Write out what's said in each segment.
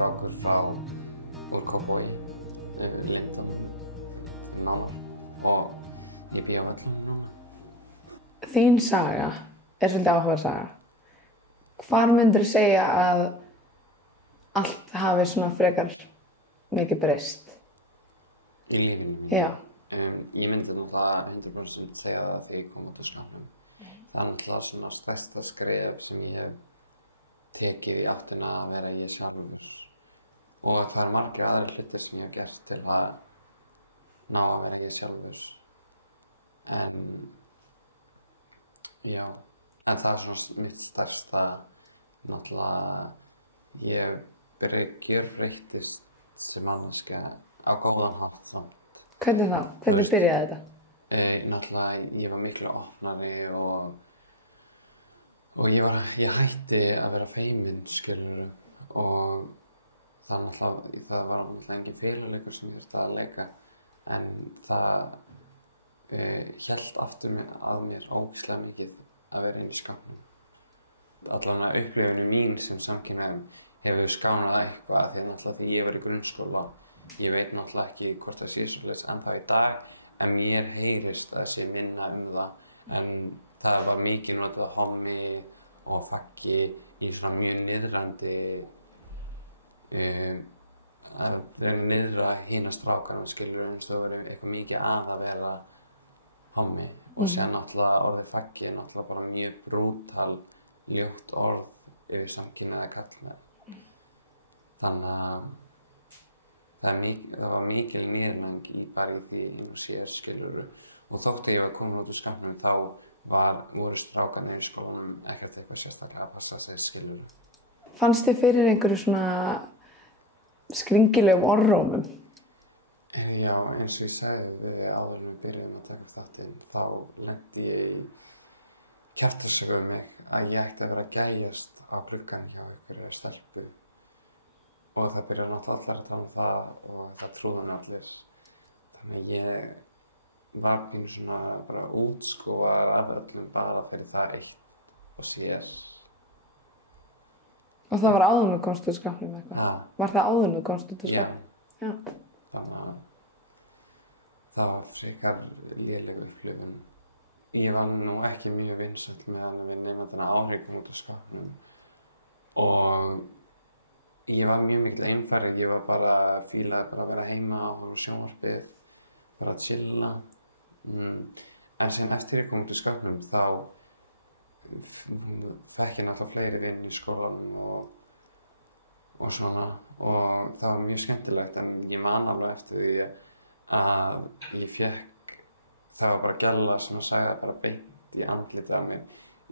strákur frá Kópavogi, í Lindum, og ég bý á Völlum. Þín saga svolítið áhugaverð saga. Hvar myndirðu segja að allt hafi svona frekar mikið breyst? Í lífinu? Já. Ég myndi náttúrulega 100% segja það þegar ég kom út úr skápnum. Það náttúrulega svona stærsta skref sem ég hef tekið í áttina að vera ég sjálfur. Og það margir aðrar hlutir sem ég hef gert til að ná að vera ég sjálfur. En það svona mitt stærsta, náttúrulega ég gjörbreyttist sem manneskja á góðan hátt þá. Hvernig þá? Hvernig byrjaði þetta? Náttúrulega ég var miklu opnari og ég hætti að vera feiminn, skilurðu, og það var náttúrulega engin félagsleikur sem ég þurfti að leika, en það hélt aftur að mér ógeðslega mikið að vera í skápnum. Allan að upplifun mín sem samkynhneigður hefur skánað eitthvað, því náttúrulega þegar ég var í grunnskóla, ég veit náttúrulega ekki hvort það sé svoleiðis ennþá í dag, en mér heyrist að sé minna það, en það var mikið notað hommi og faggi í svona mjög niðrandi að niðra hina strákana, skilur, eins og það verið eitthvað mikið að vera hommi. Og sér náttúrulega orðið faggi er náttúrulega bara mjög brútal, ljótt orð yfir samkynhneigða karlmenn. Þannig að það var mikil niðurgang í bæði því sér, skilurðu, og þótt ég var komin út úr skápnum þá voru strákarnir í skólanum ekkert eitthvað sérstaklega að passa sig, skilurðu. Fannst þið fyrir einhverju svona skringilegum orðrómum? Já, eins og ég sagði áður en við byrjuðum að taka þáttinn, þá lenti ég í kjaftasögu mig að ég ætti að vera að gæjast á gluggann hjá einhverju stelpu. Og það byrjaði náttúrulega allar að tala það og það trúði hann allir. Þannig að ég var einu svona bara útskúfaður af öllum bara fyrir það eitt og sér. Og það var áður en þú komst út úr skápnum eitthvað? Ja. Var það áður en þú komst út úr skápnum? Já. Þannig að það var frekar léleg upplifun. Ég var nú ekki mjög vinsæll meðan við nemandana áhrifum út úr skápnum. Og ég var mjög mikil einfæri, ég var bara fílaði bara að vera heima á sjónvarpið, bara að chilla. En sem eftir ég kom út í skápnum þá fekk ég náttúrulega fleiri vini í skólanum og svona, og það var mjög skemmtilegt, en ég man alveg eftir því að ég fekk, það var bara gælla sem að segja bara beint í andlitið á mig.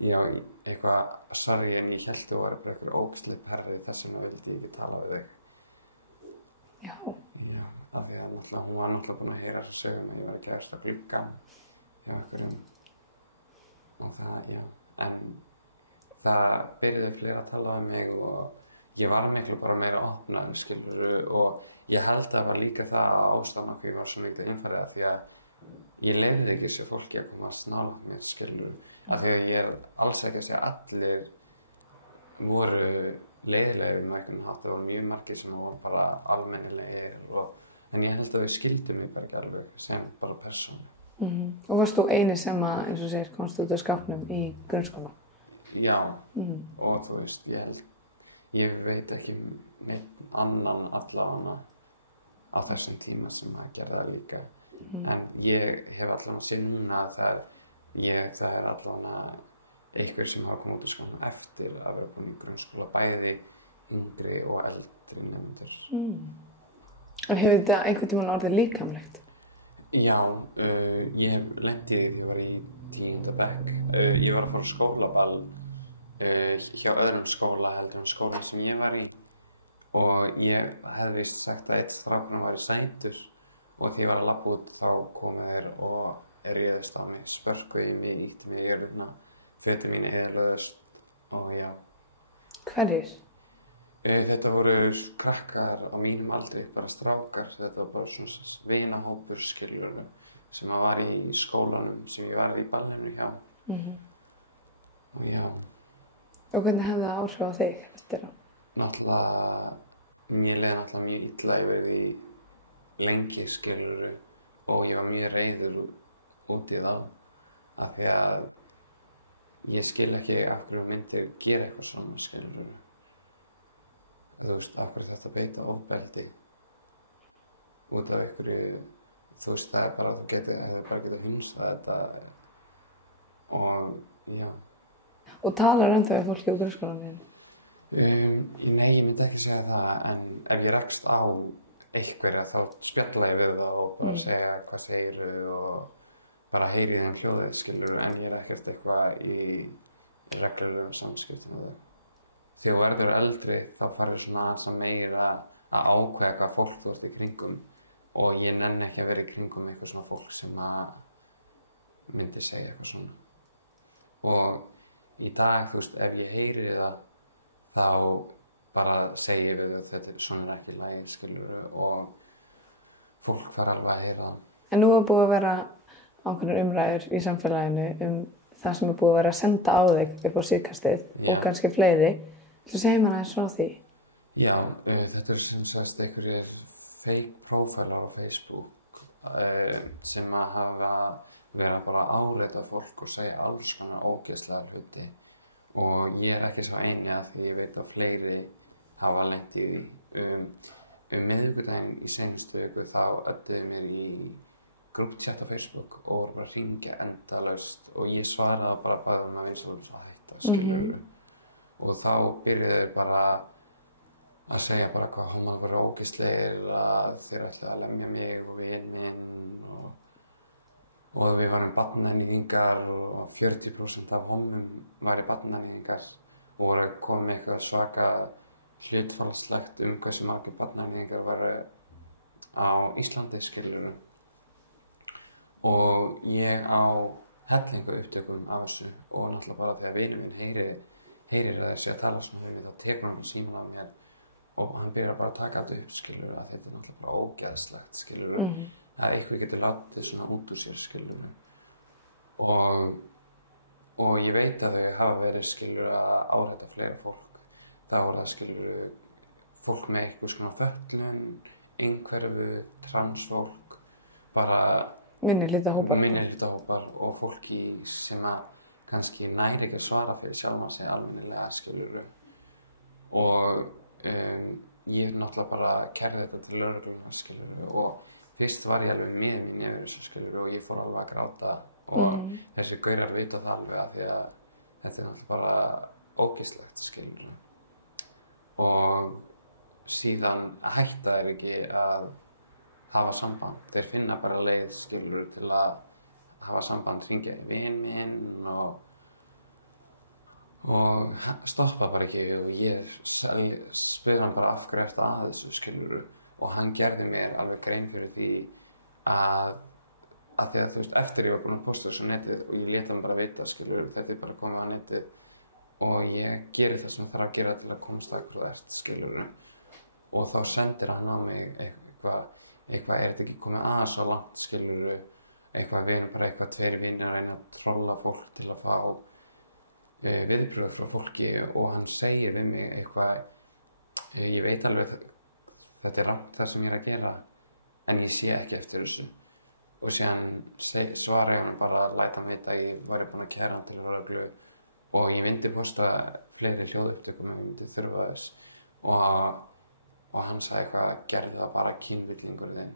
Já, eitthvað, sorry, en ég held þú var eitthvað ógeðslega herrið þess vegna vildi ég ekki tala við þig. Já. Já, af því að hún var náttúrulega búin að heyra söguna að ég var að gefast á gluggann hjá einhverjum. Og það, já, en það byrjaði fleiri að tala um mig og ég var miklu bara meira opnaður, skilurðu, og ég held að það var líka það ástæðan af því ég var svo miklu einfærið af því að ég leyfði ekki sér fólki að komast nálægt mér, skilurðu. Af því að ég alls ekki að segja að allir voru leiðilegir með einhvern hátt og mjög margir sem voru bara almennilegir, en ég held að við skildum mig bara ekki alveg sem bara persónu. Og varst þú eini sem að, eins og segir, komst út úr skápnum í grunnskóla? Já, og þú veist, ég veit ekki neitt annan allavega á þessum tíma sem að gera það líka. En ég hef allavega séð núna að það er allavega einhver sem hafa komið út úr skólanum eftir að vera komið í grunnskóla, bæði yngri og eldri nemendur. En hefur þetta einhvern tímann orðið líkamlegt? Já, ég hef lent í því þegar ég var í 10. bekk. Ég var að fara á skólaball hjá öðrum skóla heldur en skóla sem ég var í, og ég hefði sagt að eitt strákurinn væri sætur, og því ég var að labba út þá komu þeir og réðist á mig, spörkuðu í mig, ýttu mig í jörðina, fötin mín eyðilögðust og já. Hverjir? Þetta voru krakkar á mínum aldri, bara strákar, þetta var bara svona vinahópur, skilurðu, sem var í skólanum sem ég var í ballinu hjá. Og já. Og hvernig hefði það áhrif á þig eftir á? Náttúrulega mér leið alltaf mjög illa yfir því lengi skilur og ég var mjög reiður út í það af því að ég skil ekki af hverju myndir gera eitthvað svona skilur þú veist, af hverju þetta beita ofbeldi út af einhverju þú veist, það bara að þú bara getur hunsað þetta og já. Og talar ennþá við fólki úr grunnskólanum? Nei, ég myndi ekki segja það, en ef ég rekst á einhverja þá spjalla ég við það og bara segja hvað þeir eru og bara heyri þeim hljóðið skilur, en ég ekkert eitthvað í reglulegum samskiptum og þegar þú verður eldri þá farið svona aðeins að meira að ákveða hvað fólk þú ert í kringum og ég nenni ekki að vera í kringum eitthvað svona fólk sem að myndi segja eitthvað svona og í dag, þú veist, ef ég heyri það þá bara segi við að þetta svona ekki í lagi skilur og fólk þarf alveg að heyra það. En nú er búið að vera ákveðnar umræður í samfélaginu það sem er búið að vera að senda á þig upp á síðkastið og kannski fleiri. Þú segir mér aðeins frá því? Já, þetta sem sagt einhverjir fake profile á Facebook sem að hafa verið bara að áleita fólk og segja alls konar ógeðslega hluti og ég ekki svo einlega því ég veit að fleiri hafa lent í miðvikudaginn í seinustu viku þá ödduðu mér í grúppchat á Facebook og var að hringja endalaust og ég svaraði bara hvað maður vissi að hætta skilur og þá byrjuðu bara að segja bara hvað homar var ógeðslegir að þeir ætlaði að lemja mig og vininn og við varum barnaníðingar og 40% af homum var í barnaníðingar og voru að koma með eitthvað svaka hlutfallslegt hversu margir barnaníðingar varu á Íslandi skilur og ég á hellingu upptökum af þessu og náttúrulega bara þegar vinur minn heyrir það þessi að tala svona við þá tekur hann síma á mér og hann byrjar bara að taka þetta upp skilur að þetta náttúrulega bara ógeðslegt skilur það eitthvað getur látið svona út úr sér skilur og ég veit að þau hafa verið skilur að áreita fleira fólk þá var það skilur fólk með eitthvað svona föllum einhverfu, transfólk bara minnihlutahópar og fólki sem að kannski næri ekki að svara fyrir sjálfa sig almennilega skilur og ég náttúrulega bara kærði þetta til lögregluna skilur og fyrst var ég alveg með nefnir þessu skilur og ég fór alveg að gráta og þessi gaurar vita það alveg að því að þetta náttúrulega bara ógeðslegt skilur og síðan hætta þeir ekki að hafa samband, þeir finna bara leið skilur til að hafa samband, hringja í vininn og stoppa bara ekki og ég spurði hann bara af hverju eftir að þessu skilur og hann gerði mér alveg grein fyrir því að því að þú veist eftir ég var búin að posta þessu netið og ég lét hann bara vita skilur þetta er bara komið á netið og ég geri það sem þarf að gera til að komast að hvað ert skilur og þá sendir hann á mig eitthvað er þetta ekki komið aðeins svo langt skilur eitthvað við erum bara eitthvað tveir vinir að reyna að trolla fólk til að fá viðbrögð frá fólki og hann segir við mig eitthvað ég veit alveg þetta er rangt það sem ég er að gera en ég sé ekki eftir þessu og síðan svara ég hann bara að læta hann vita að ég væri búin að kæra hann til lögreglu og ég myndi posta fleiri hljóðupptökum en ég myndi þurfa þess og hann sagði hvað gerði það bara kynvillingur þinn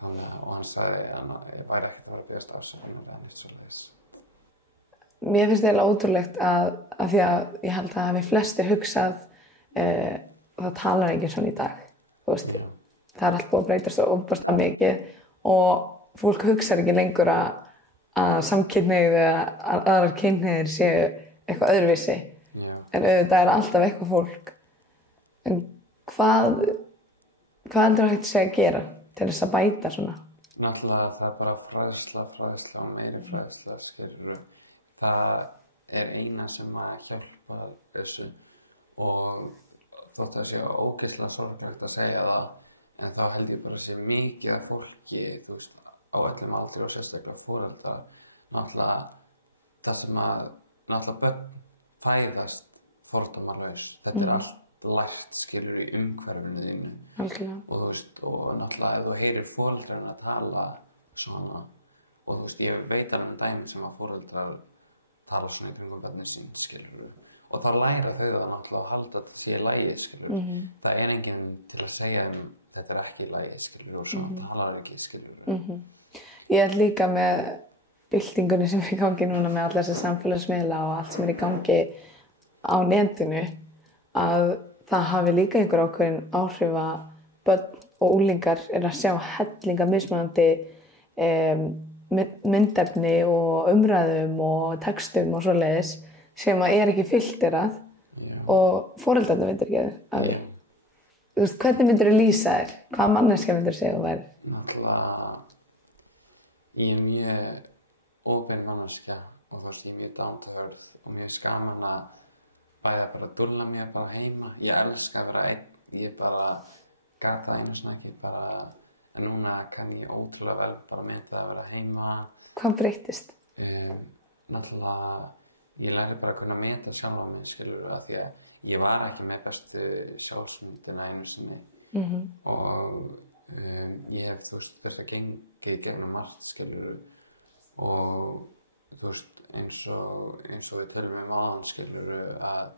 og hann sagði að ég væri ekkert að byggjast afsökunum og það neitt svoleiðis. Mér finnst það ótrúlegt að því að ég held að við flestir hugsað það talar enginn svona í dag þú veist, það er allt búið að breytast og ofbasta mikið og fólk hugsar ekki lengur að samkynhneigð eða aðrar kynhneigðir séu eitthvað öðruvísi en auðvitað er alltaf eitthvað fólk en hvað heldur það hægt að segja að gera til þess að bæta svona? Náttúrulega það er bara fræðsla og meiri fræðsla skilur það er eina sem að hjálpa þessu og þótt að sé ógeðslega sorglegt að segja það en þá held ég bara að sé mikið af fólki þú veist á öllum aldri og sérstaklega foreldra náttúrulega það sem að náttúrulega börn fæðast fordómalaus þetta er allt lært skilur í umhverfinu þínu. Algjörlega. Og þú veist, og náttúrulega ef þú heyrir foreldrarna tala svona, og þú veist, ég veit alveg dæmi sem að foreldrar tala svona í kringum börnin sín, skilur, og þá læra þau það náttúrulega að halda þetta sé í lagi, skilur. Það er enginn til að segja þetta er ekki í lagi, skilur, og svona talar ekki, skilur. Ég er líka með byltingunni sem er í gangi núna með alla þessi samfélagsmiðla og allt sem er í gangi á netinu, að það hafi líka einhver ákveðin áhrif að börn og unglingar er að sjá hellinga mismunandi myndefni og umræðum og textum og svoleiðis sem að er ekki filterað og foreldrarnir veitir ekki af því. Þú veist, hvernig myndir þú lýsa þér? Hvað manneskja myndir þú segja þú værir? Náttúrulega, ég er mjög opin manneskja og þú veist, ég er mjög down-to-earth og mjög gaman að bara dúlla mér bara heima. Ég elska að vera einn, ég bara gat það einu snakki bara, en núna kann ég ótrúlega vel bara mynda að vera heima. Hvað breyttist? Náttúrulega, ég lærði bara að kunna mynda sjálfa mig, skilur, af því að ég var ekki með bestu sjálfsmyndina einu sinni og ég hef, þú veist, þurft að gengið gegnum margt, skilur, og þú veist, eins og við tölum áðan, skilur, að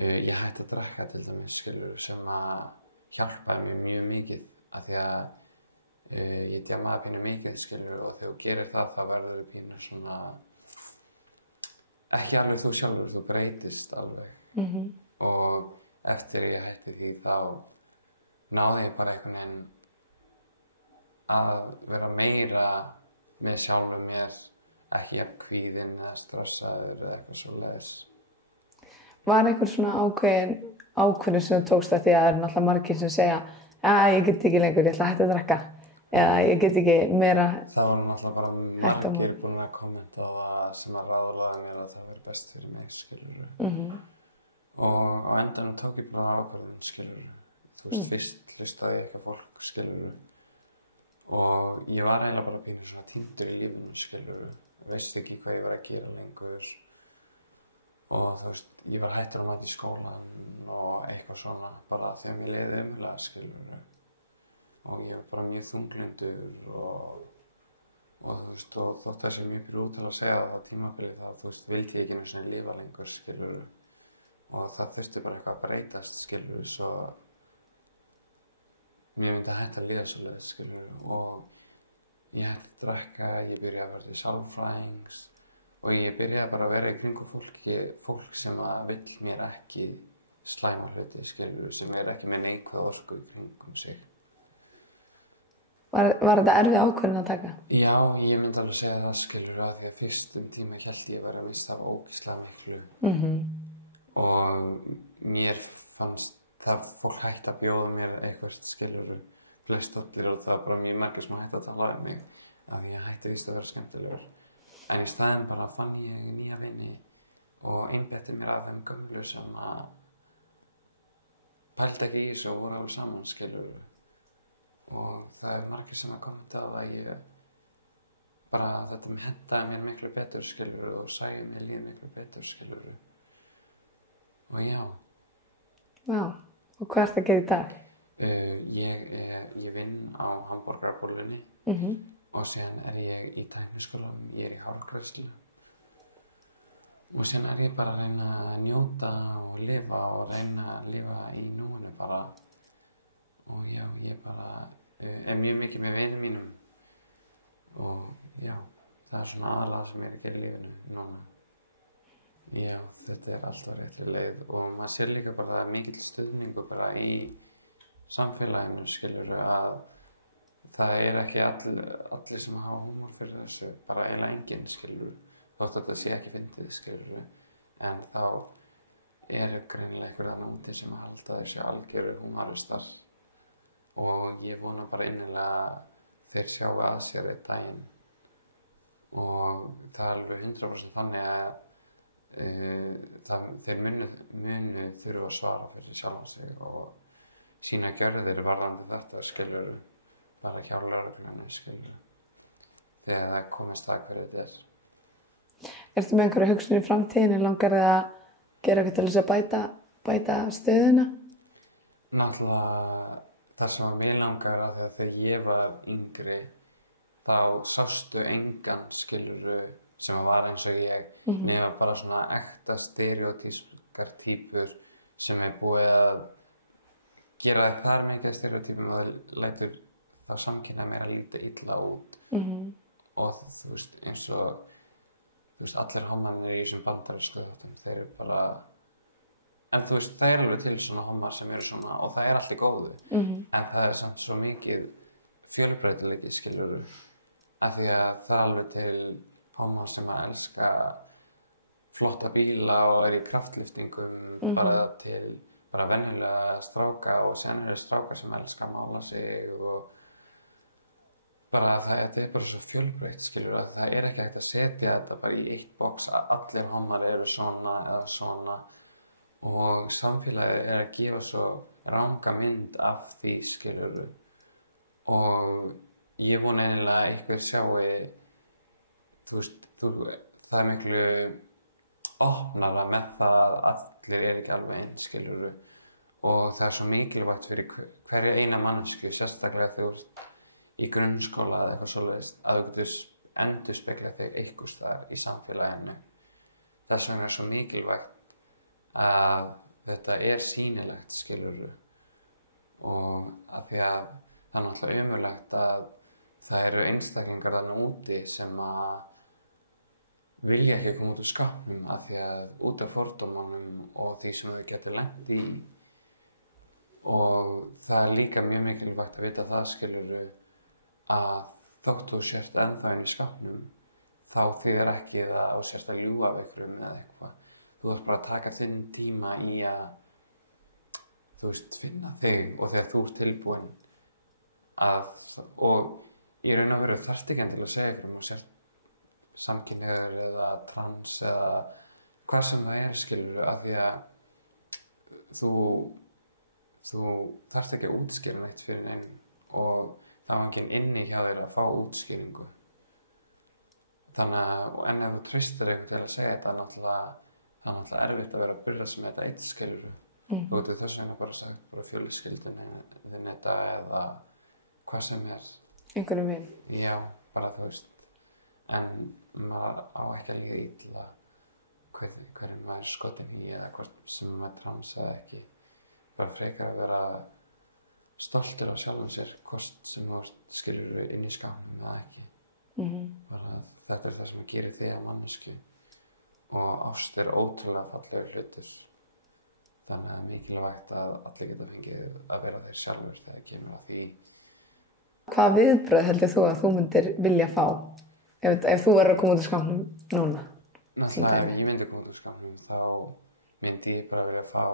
ég hætti að drekka til dæmis, skilur, sem að hjálpaði mér mjög mikið, af því að ég djamaði pínu mikið, skilur, og þegar þú gerir það, þá verður þú pínu svona ekki alveg þú sjálfur, þú breytist alveg. Og eftir ég hætti því þá náði ég bara einhvern veginn að vera meira með sjálfur mér, ekki að kvíðinn eða stressaður eða eitthvað svoleiðis. Var einhver svona ákveðin sem þú tókst að því að það eru náttúrulega margir sem segja að ég get ekki lengur, ég ætla að hætta að drekka eða ég get ekki meira. Það var náttúrulega bara margir búin að kommenta á það sem að ráðlaga mér að það var best fyrir mig, skilur. Og á endanum tók ég bara ákvörðun, skilur. Þú veist, fyrst hlustaði ég eitthvað fólk, skilur. Og ég var eiginlega bara býrð svona týndur í lífinu, skilur. Ég veist ekki hvað ég var að gera lengur. Og þú veist, ég var hættur að mæta í skólan og eitthvað svona, bara þegar mér leiði umlega, skilur. Og ég var bara mjög þunglyndur og þú veist, og þótt þessi mjög brútal að segja það á tímabili þá, þú veist, vildi ég ekki einu sinni lifa lengur, skilur. Og það þurfti bara eitthvað að breytast, skilur, svo mér myndi að hætta að líða svoleiðis, skilur, og ég hætti að drekka, ég byrjaði að vera til sálfræðings og ég byrjaði bara að vera í kringum fólk sem að vill mér ekki slæma hluti, skilur, sem er ekki með neikvæð orku í kringum sig. Var þetta erfið ákvörðun að taka? Já, ég myndi alveg segja það, skilur, að því að fyrstum tíma hélt ég að vera að missa ógeðslega miklu. Og mér fannst það fólk hægt að bjóða mér eitthvað, skilur, flestóttir og það var bara mjög margir sem hægt að tala um mig að ég hætti víst að vera skemmtilegur. En í staðinn bara fann ég nýja vini og einbetti mér af þeim gömlu sem að pældi ekki í þessu og voru alveg saman, skilur. Og það er margir sem að kommenta að ég bara þetta hentaði mér miklu betur, skilur, og sæði mér líf miklu betur, skilur. Og já. Já, og hvað ertu að gera í dag? Ég vinn á hamborgarabúlunni og síðan er ég í tækniskólanum, ég er hárgreiðslu. Og síðan er ég bara að reyna að njóta og lifa að lifa í núinu bara. Og já, ég bara er mjög mikið með vinum mínum og já, það er svona aðalega sem ég er að gera í lífinu núna. Já, þetta er alltaf rétt leið og maður sér líka bara mikill stuðningur bara í samfélaginu, skilur, að það er ekki allir sem hafa húmor fyrir þessu, bara eiginlega enginn, skilur, þótt þetta sé ekki fyndið, skilur, en þá er greinilega einhverja landi sem að halda þessu algjöru húmoristar. Og ég vona bara innilega að þeir sjáu að sér við daginn og það er alveg 100% þannig að þeir munu þurfa að svara fyrir sjálfa sig og sína gjörðir varðandi þetta, skilur, bara hjá lögreglunni, skilur, þegar það komist það hverju þetta er. Ertu með einhverja hugsun í framtíðinni, langar þig að gera eitthvað til þess að bæta bæta stöðuna? Náttúrulega það sem að mér langar að þegar ég var yngri þá sástu engan skilurðu sem var eins og ég nema bara svona ekta stereotískar típur sem búið að gera þér þar mikið stereotípum að það lætur það samkynja meira lítið illa út og þú veist eins og þú veist allir hommarnir í þessum bandarísku þeir eru bara en þú veist það alveg til svona hommar sem eru svona og það allt í góðu en það samt svo mikið fjölbreytileiki skilurðu af því að það alveg til hommar sem að elska flotta bíla og í kraftliftingum bara til bara venjulega stráka og sen eru strákar sem elska að mála sig og bara þetta bara svo fjölbreytt skilur að það ekki hægt að setja þetta bara í eitt box að allir hommar eru svona eða svona og samfélagið að gefa svo ranga mynd af því skilur og ég vona eiginlega einhver sjái þú veist það miklu opnara með það að allir ekki alveg eins skilur og það svo mikilvægt fyrir hverja eina mannsku sérstaklega þú ert í grunnskóla eða eitthvað svoleiðis að þú endurspegla þig einhvers staðar í samfélaginu þess vegna svo mikilvægt að þetta sýnilegt skilurðu og af því að það náttúrulega ömurlegt að það eru einstaklingar þarna úti sem að vilja ekki koma út úr skápnum af því að út af fordómunum og því sem við getum lent í og það líka mjög mikilvægt að vita það skilurðu að þótt þú sért ennþá inn í skápnum þá þýðir ekki að þú sért að ljúga við einhverjum eða eitthvað þú þarf bara að taka þinn tíma í að þú veist finna þig og þegar þú ert tilbúin og ég raun að veru þarft ekki endilega að segja eitthvað og sért samkynhneigður eða trans eða hvað sem það skilur af því að þú þarft ekki að útskýra neitt fyrir neinn og það var ekki inni hjá þér að fá útskýringu þannig að en ef þú treystir einhvern veginn að segja þetta það náttúrulega erfitt að vera að byrja sem þetta eitt skilur og þú þess vegna bara sagt bara fjöluskildin þetta eða hvað sem einhverjum vin já, bara þú veist en maður á ekki að líka illa hvernig maður skotin í eða hvort sem maður trans eða ekki bara frekar að vera stoltur af sjálfum sér hvort sem þú skilur við inn í skapnum eða ekki bara þetta það sem gerir þig að mannesku og ást ótrúlega fallega hlutur þannig að mikilvægt að allir geta fengið að vera þeir sjálfur þegar kemur að því Hvaða viðbrögð heldur þú að þú myndir vilja fá ef þú verður að koma út úr skápnum núna? Náttúrulega ég myndi koma út úr skápnum þá myndi ég bara vilja fá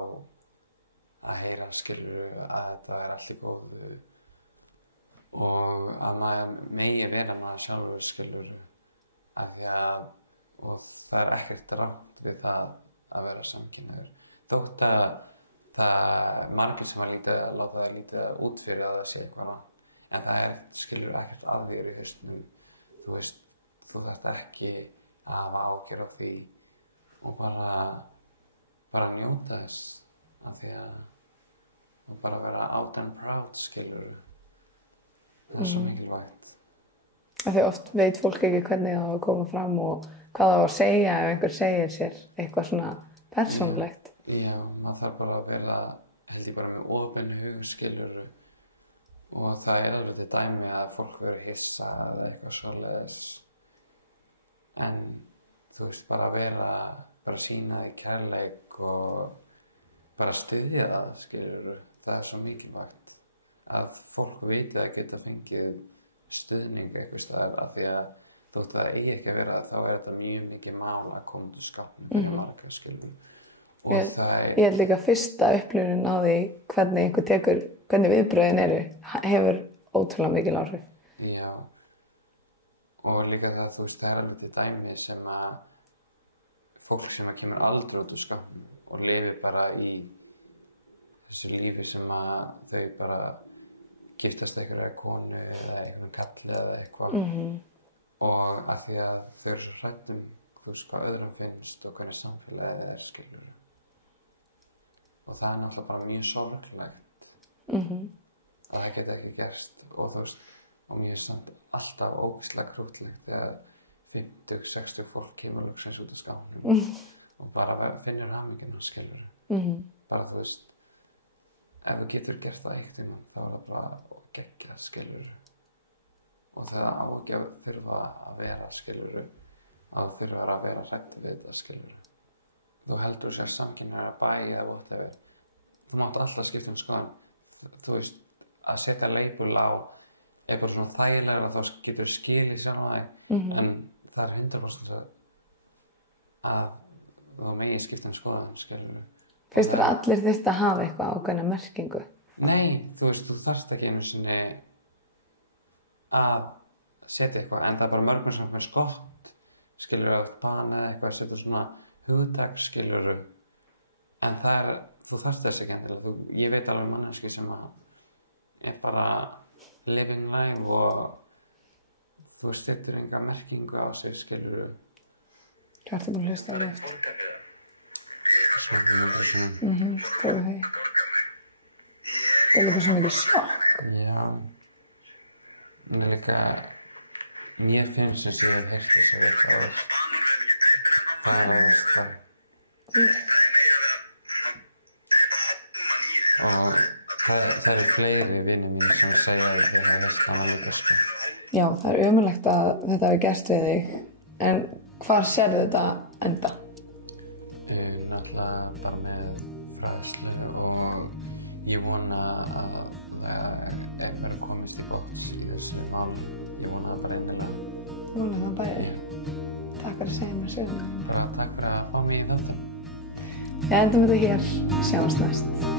að heyra skilur að þetta allt í góðu og að maður megi vera maður sjálfur skilur af því að og það ekkert rátt við það að vera samkynhneigður þótt að það margir sem að láta það lítið út fyrir að það sé eitthvað en það skilur ekkert af þér í fyrstinu þú veist, þú þarft ekki að hafa ágjör á því og bara njóta þess af því að og bara vera out and proud skilur það svo mikilvægt af því oft veit fólk ekki hvernig það á að koma fram og hvað það á að segja ef einhver segir sér eitthvað svona persónulegt já, maður þarf bara að vera held ég bara með opinni hug skilur og það alveg til dæmi að fólk verður hissa eða eitthvað svoleiðis en þú veist bara vera bara sýna í kærleik og bara styðja það skilur það svo mikilvægt að fólk veit að geta fengið stuðning eitthvað staðar af því að þótt að eigi ekki að vera þá þetta mjög mikið mál að koma til skapnum margar skilur og ég held líka fyrsta upplifunin á því hvernig einhver tekur hvernig viðbröðin eru hefur ótrúlega mikil áhrif já og líka það þú veist það alveg til dæmi sem að fólk sem að kemur aldrei út úr skapnum og lifi bara í þessu lífi sem að þau bara giftast einhverja konu eða einhvern kall eða eitthvað og að því að þau eru svo hrætt hvað öðrum finnst og hvernig samfélagið skilur og það er náttúrulega bara mjög sorglegt að það geti ekki gerst og þú veist, og mér er samt alltaf ógeðslega krúttlegt þegar 50-60 fólk kemur loksins út af skápnum og bara finnur hamingjuna, skilur bara þú veist, ef þú getur gert það eitt þá er það bara geggjað, skilur og það á ekki að þurfa að vera, skilur að þurfa að vera hrætt við þetta, skilur þú heldur sér samkynhneigðar bæja og þú mátt alltaf skipta skoðun, þú veist að setja label á eitthvað svona þægilega þá getur skilið sér á þig en það er 100% að þú megi skipta skoðun, skilur Finnst þér að allir þyrftu að hafa eitthvað ákveðna merkingu? Nei, þú veist, þú þarft ekki einu sinni að setja eitthvað, en það er bara mörgum sem finnst gott, skilur að bana eða eitthvað, setja svona hugtak, skilur en það er, þú þarft þess ekki ég veit alveg manneskju sem að er bara living life og þú veist, setur enga merkingu á sig, skilur Hvað ertu búin að hlusta á það eftir? Pröfu því Það er líka svo mikið sjokk Já en það er líka mér finnst sem ég hef heyrt þess að það er eitthvað og það er fleiri vinir mín sem segja að þeir hafa heyrt það líka Já, það er ömurlegt að þetta hafi gerst við þig en hvar sérðu þetta enda? Náttúrulega bara með fræðslu og ég vona að eitthvað komist í gott í þessu máli. Ég vona það bara einmilega. Ég vona það bæði. Takk fyrir að segja mér söguna. Takk fyrir að fá mig í þetta. Við endum þetta hér. Sjáumst næst.